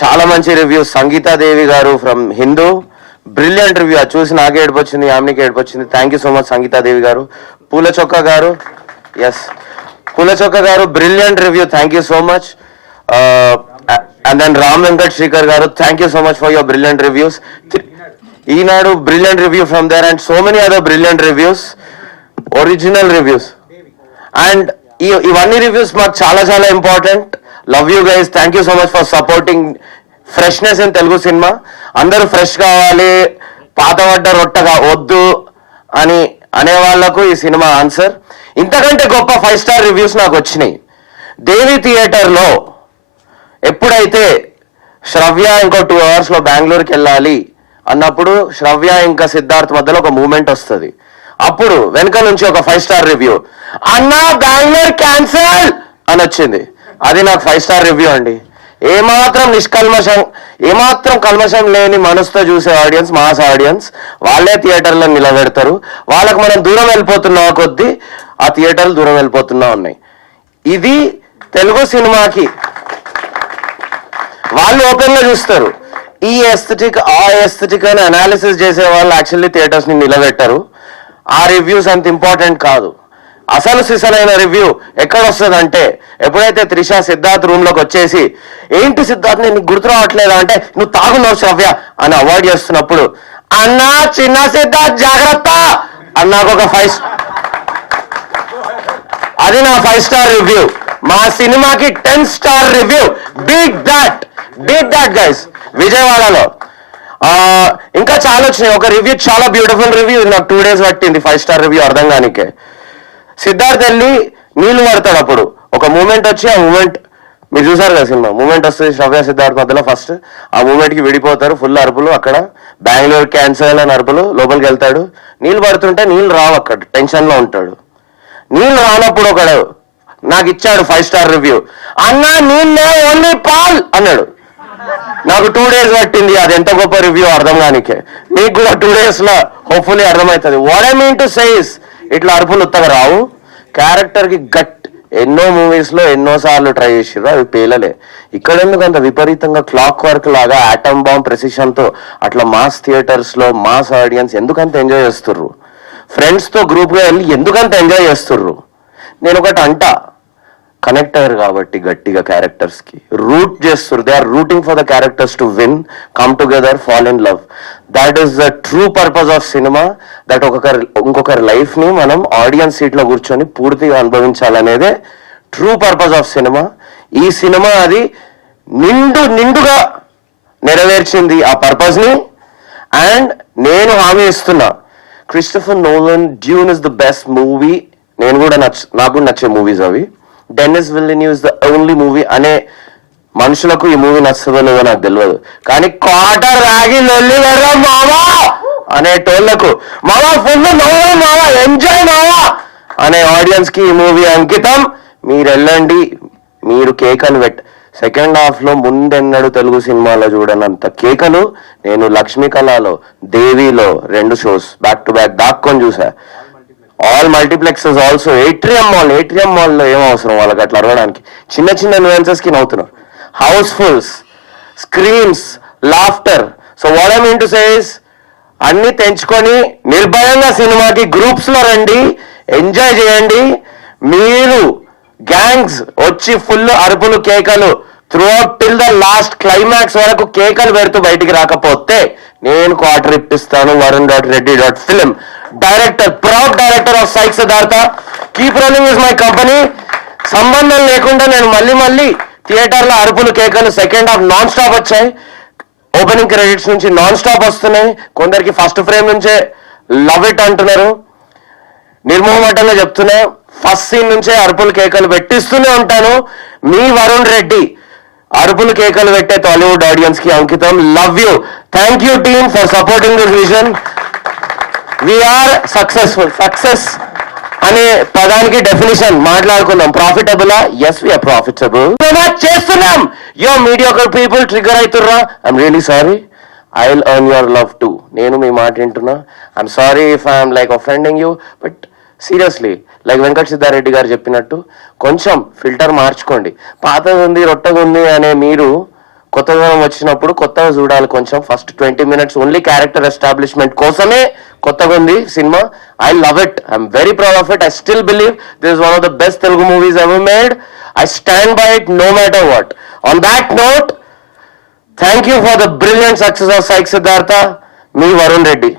చాలా మంచి రివ్యూ. సంగీతాదేవి గారు ఫ్రమ్ హిందూ, బ్రిలియంట్ రివ్యూ. అది చూసి నాకే ఏడుపు వచ్చింది, ఆమెకి ఏడుపు వచ్చింది. Thank you so much Sangeetadevi గారు. పూల చొక్క గారు, ఎస్ పూల చొక్క గారు, brilliant review, thank you so much. And then Ram Venkat Srikar గారు, thank you so much for your brilliant reviews. Eenadu brilliant review from there and so many other brilliant reviews, original reviews. And ఇవన్నీ reviews మాకు చాలా చాలా important. Love you guys, thank you so much for supporting freshness in Telugu cinema. అందరూ fresh కావాలి, పాతబడ్డ రొట్టగా వద్దు అని అనే వాళ్లకు ఈ సినిమా ఆన్సర్. ఇంతకంటే గొప్ప 5 స్టార్ రివ్యూస్ నాకు వచ్చినాయి. దేవి థియేటర్లో ఎప్పుడైతే శ్రవ్య ఇంకో 2 అవర్స్లో బెంగళూరుకి వెళ్ళాలి అన్నప్పుడు శ్రవ్య ఇంకా సిద్ధార్థ్ మధ్యలో ఒక మూమెంట్ వస్తుంది. అప్పుడు వెనక నుంచి ఒక 5 స్టార్ రివ్యూ, అన్నా బెంగళూరు క్యాన్సల్ అని వచ్చింది. అది నాకు 5 స్టార్ రివ్యూ అండి. ఏమాత్రం కల్మషం లేని మనసుతో చూసే ఆడియన్స్, మాస్ ఆడియన్స్, వాళ్ళే థియేటర్లో నిలబెడతారు. వాళ్ళకు మనం దూరం వెళ్ళిపోతున్నా కొద్దీ ఆ థియేటర్లు దూరం వెళ్ళిపోతున్నా ఉన్నాయి. ఇది తెలుగు సినిమాకి వాళ్ళు ఓపెన్ గా చూస్తారు. ఈ ఎస్థెటిక్ ఆ ఎస్థెటిక్ అని అనాలిసిస్ చేసే వాళ్ళు యాక్చువల్లీ థియేటర్స్ ని నిలబెట్టారు. ఆ రివ్యూస్ అంత ఇంపార్టెంట్ కాదు. అసలు సిసలైన రివ్యూ ఎక్కడ వస్తుందంటే, ఎప్పుడైతే త్రిష సిద్ధార్థ్ రూమ్ లోకి వచ్చేసి, ఏంటి సిద్ధార్థ్ నేను గుర్తు రావట్లేదా అంటే, నువ్వు తాగున్నావు శ్రవ్య అని అవాయిడ్ చేస్తున్నప్పుడు, అన్నా చిన్న సిద్ధార్థ్ జాగ్రత్త అన్నాకు ఒక 5, అది నా 5 స్టార్ రివ్యూ. మా సినిమాకి 10 star review. Beat that guys. విజయవాడలో ఇంకా చాలా వచ్చినాయి. ఒక రివ్యూ చాలా బ్యూటిఫుల్ రివ్యూ, నాకు 2 days పట్టింది 5 స్టార్ రివ్యూ అర్థం కానికే. సిద్ధార్థ్ వెళ్ళి నీళ్లు పడతాడు. అప్పుడు ఒక మూమెంట్ వచ్చి, ఆ మూమెంట్ మీరు చూసారు కదా సినిమా, మూమెంట్ వస్తుంది శ్రవ్య సిద్ధార్థ్ మధ్యలో. ఫస్ట్ ఆ మూమెంట్ కి విడిపోతారు, ఫుల్ అరుపులు, అక్కడ బెంగళూరు క్యాన్సల్ అని అరుపులు. లోపలికి వెళ్తాడు, నీళ్లు పడుతుంటే నీళ్ళు రావు, అక్కడ టెన్షన్ లో ఉంటాడు. నీళ్ళు రానప్పుడు ఒకడు నాకు ఇచ్చాడు 5 స్టార్ రివ్యూ, అన్నా నీళ్ళే ఓన్లీ పాల్ అన్నాడు. నాకు 2 days పట్టింది అది ఎంత గొప్ప రివ్యూ అర్థం కానికే. మీకు కూడా 2 days లో హోప్ఫుల్లీ అర్థమవుతుంది. What I mean to says, ఇట్లా అరుపులు ఉత్తగా రావు. క్యారెక్టర్ కి ఎన్నో మూవీస్ లో ఎన్నోసార్లు ట్రై చేసిర్రు, అవి పేలలే. ఇక్కడ ఎందుకు అంత విపరీతంగా క్లాక్ వర్క్ లాగా ఆటమ్ బాంబ్ ప్రెసిషన్ తో అట్లా మాస్ థియేటర్స్ లో మాస్ ఆడియన్స్ ఎందుకంత ఎంజాయ్ చేస్తుర్రు? ఫ్రెండ్స్ తో గ్రూప్ గా వెళ్ళి ఎందుకంత ఎంజాయ్ చేస్తుర్రు? నేను ఒకటి అంటా, కనెక్ట్ అయ్యారు కాబట్టి గట్టిగా క్యారెక్టర్స్ కి రూట్ చేస్తారు. They are rooting for the characters to win, come together, fall in love. That is the true purpose of cinema. That ఇంకొకరి లైఫ్ ని మనం ఆడియన్స్ సీట్ లో కూర్చొని పూర్తిగా అనుభవించాలనేదే ట్రూ పర్పస్ ఆఫ్ సినిమా. ఈ సినిమా అది నిండుగా నెరవేర్చింది ఆ పర్పస్ ని. అండ్ నేను హామీ ఇస్తున్నా, Christopher Nolan Dune is the best movie. నాకు కూడా నచ్చే మూవీస్ అవి. Denis Villeneuve is the only movie అనే మనుషులకు ఈ మూవీ నచ్చదో లేదో నాకు తెలియదు, కానీ క్వార్టర్ రాగి లొల్లి వెర్రా మావా అనేటోళ్లకు, మావా ఫుల్ నవ్వా మావా ఎంజాయ్ మావా అనే ఆడియన్స్ కి ఈ మూవీ అంకితం. మీరు వెళ్ళండి, మీరు కేకలు సెకండ్ హాఫ్ లో ముందెన్నడు తెలుగు సినిమాలో చూడనంత కేకలు నేను లక్ష్మీ కళలో, దేవిలో 2 shows బ్యాక్ టు బ్యాక్ దాక్కొని చూసా. All multiplexes also. Atrium mall లో ఏం అవసరం వాళ్ళకి అట్లా అడగడానికి? చిన్న చిన్న న్యూయెన్సెస్ కి నవ్వుతున్నారు. Housefuls, స్క్రీమ్స్, laughter. So what I mean to say is, అన్ని తెంచుకొని నిర్భయంగా సినిమాకి గ్రూప్స్ లో రండి, ఎంజాయ్ చేయండి. మీరు గ్యాంగ్స్ వచ్చి ఫుల్ అరుపులు కేకలు through out till the last climax వరకు కేకలు పెడుతూ బయటికి రాకపోతే నేను క్వార్టర్ ఇప్పిస్తాను. Varun.reddy.film, director, proud director of psych Siddhartha. Keep running is my company. సంబంధం లేకుండా నేను మళ్ళీ థియేటర్లో అరుపులు కేకలు. సెకండ్ హాఫ్ నాన్ స్టాప్ వచ్చాయి. ఓపెనింగ్ క్రెడిట్స్ నుంచి నాన్ స్టాప్ వస్తున్నాయి. కొందరికి ఫస్ట్ ఫ్రేమ్ నుంచే లవ్ ఇట్ అంటున్నారు. నిర్మోహమాటంగా చెప్తున్నా, ఫస్ట్ సీన్ నుంచే అరుపులు కేకలు పెట్టిస్తూనే ఉంటాను. మీ వరుణ్ రెడ్డి అరుపులు కేకలు పెట్టే టాలీవుడ్ ఆడియన్స్ కి అంకితం. Love you. Thank you team for supporting this vision. We're successful. Success అనే పదానికి డెఫినేషన్ మాట్లాడుకుందాం. ప్రాఫిటబులా? Yes, we're profitable. చేస్తున్నాం. యువర్ మీడియోకర్ పీపుల్ ట్రిగర్ అవుతుర్రా. I'm really sorry. I will earn your love too. నేను మీ మాట వింటున్నా. I'm sorry if I'm like offending you, but seriously like Venkata Siddhareddy గారు చెప్పినట్టు కొంచెం ఫిల్టర్ మార్చుకోండి. పాతది ఉంది, రొట్టగా ఉంది అనే మీరు కొత్తదనం వచ్చినప్పుడు కొత్తగా చూడాలి కొంచెం. First 20 minutes only character establishment కోసమే కొత్తగా ఉంది cinema. I love it, I'm very proud of it. I still believe this is one of the best Telugu movies ever made. I stand by it no matter what. On that note, thank you for the brilliant success of psych Siddhartha. మీ వరుణ్ రెడ్డి.